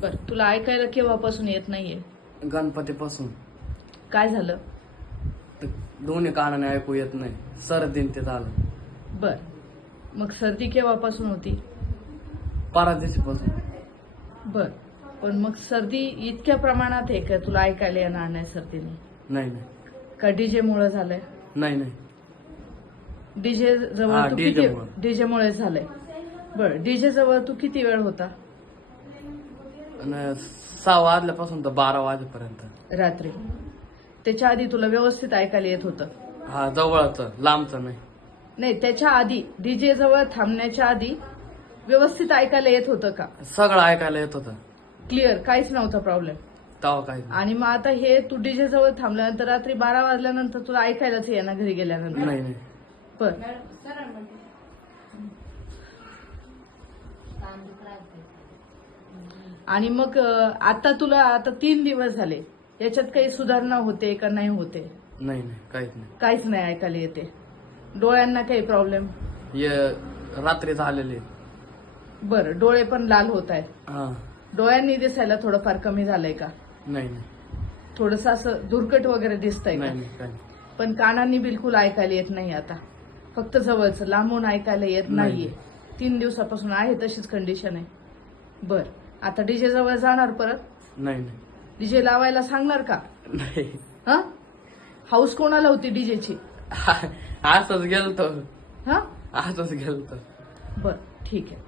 बर, तुला ऐकायला केव्हापासून येत नाहीये? गणपतीपासून. काय झालं? तर दोन्ही कानाने ऐकू येत नाही. सर्दीन ते झालं. बर, मग सर्दी केव्हापासून होती? परादिवशीपासून. बर, पण मग सर्दी इतक्या प्रमाणात आहे का तुला ऐकायला येणार नाही सर्दीने? नाही नाही का डीजे मुळे झालंय? नाही नाही डीजे हा, जवळ तू DJ किती? मुळे. डीजे मुळे झालंय. बर, डीजे जवळ तू किती वेळ होता आणि 6 वाजल्यापासून तर 12 वाजेपर्यंत. रात्री? त्याच्या आधी तुला व्यवस्थित ऐकायला येत होतं? हा, जवळच, लांबचं नाही. नाही, त्याच्या आधी डीजे जवळ थांबण्याच्या आधी व्यवस्थित ऐकायला येत होतं का? सगळं ऐकायला येत होतं. क्लिअर, काहीच नव्हता प्रॉब्लेम. तेव्हा काही आणि मग आता हे तू डीजे जवळ थांबल्यानंतर रात्री 12 वाजल्यानंतर तुला ऐकायलाच येणार घरी गेल्यानंतर? नाही नाही बर, आणि मग आता तुला 3 दिवस झाले, याच्यात काही सुधारणा होते का नाही होते? नाही नाही काहीच नाही. काहीच नाही ऐकायला येते. डोळ्यांना काही प्रॉब्लेम? हे रात्री झालेले. बरं, डोळे पण लाल होत आहेत. हा. डोळ्यांनी दिसायला थोडंफार कमी झालंय का? नाही नाही थोडंसं असं धुरकट वगैरे दिसतंय का? नाही नाही काही नाही. पण कानांनी बिलकुल ऐकायला येत नाही आता? फक्त जवळचं, लांबून ऐकायला येत नाहीये? 3 दिवसापासून आहे तशीच कंडिशन आहे? बर, आता डीजे जवळ जाणार परत? नाही नाही डीजे लावायला सांगणार का? नाही. हा, हाऊस कोणाला होती डीजेची? असंच गेलतो. हा, असंच गेलतो. बर, ठीक आहे.